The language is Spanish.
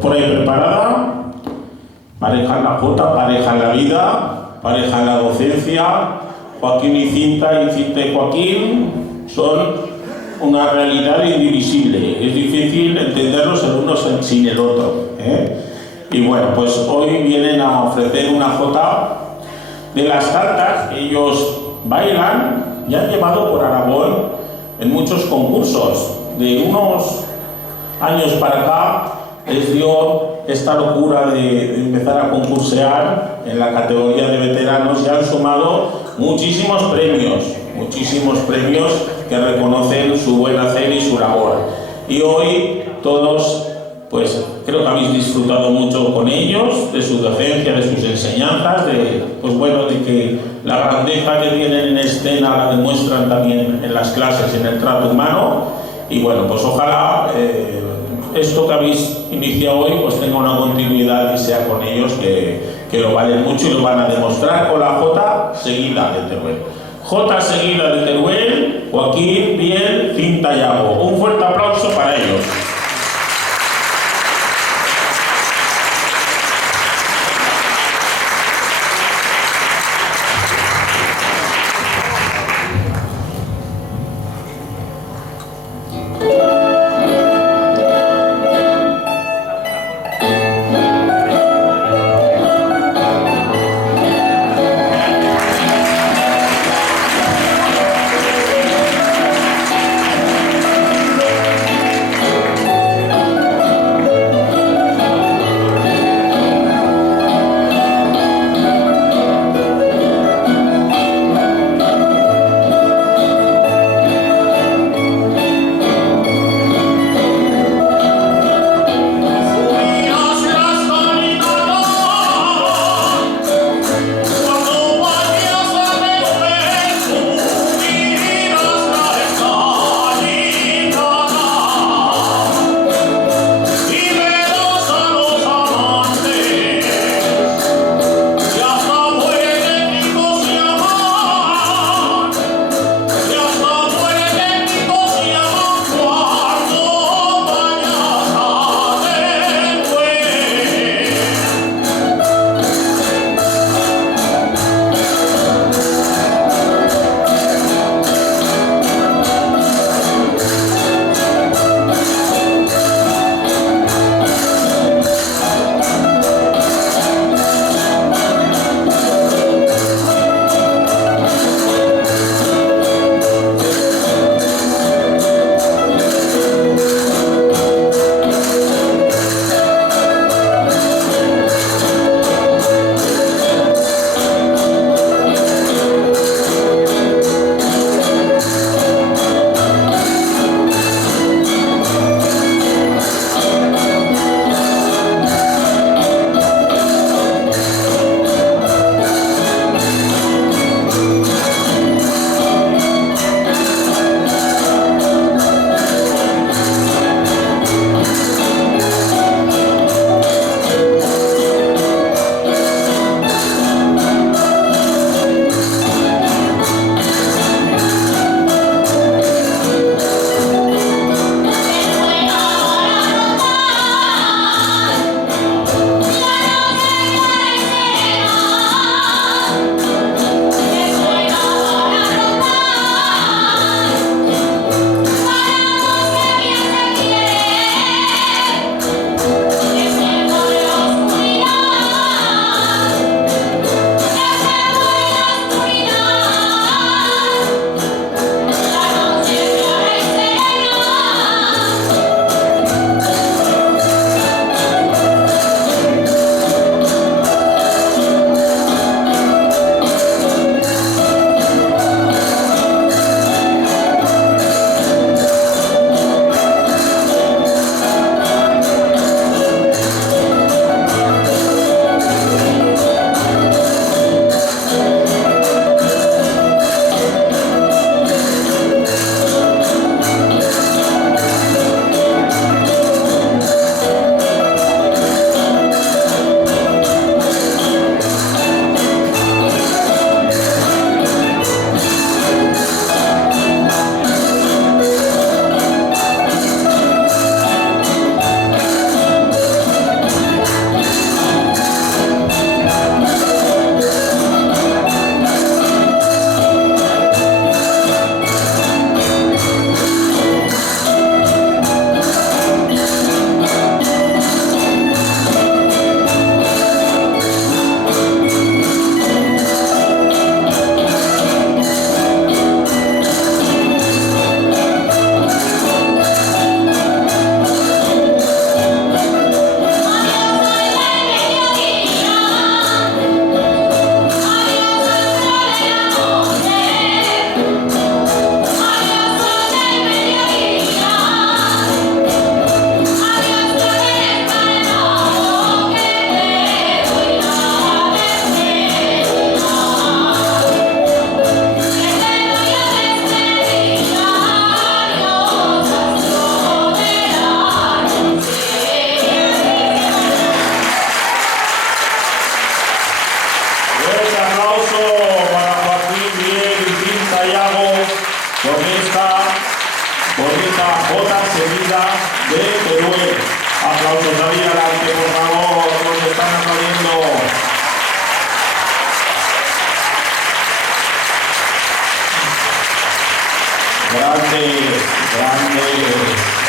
por ahí preparada. Pareja en la Jota, pareja en la vida, pareja en la docencia. Joaquín y Cinta y Joaquín son una realidad indivisible. Es difícil entenderlos el uno sin el otro, ¿eh? Y bueno, pues hoy vienen a ofrecer una jota de las tantas que ellos bailan y han llevado por Aragón en muchos concursos. De unos años para acá les dio esta locura de empezar a concursear en la categoría de veteranos y han sumado muchísimos premios que reconocen su buen hacer y su labor. Y hoy todos, pues creo que habéis disfrutado mucho con ellos, de su docencia, de sus enseñanzas, de que la grandeza que tienen en escena la demuestran también en las clases, en el trato humano. Y bueno, pues ojalá esto que habéis iniciado hoy pues tenga una continuidad y sea con ellos, que lo valen mucho y lo van a demostrar con la Jota seguida de Teruel. Jota seguida de Teruel, Joaquín, Biel, Cinta y Yago. Un fuerte aplauso para ellos. adelante, por favor, nos están aplaudiendo. Grande, grande.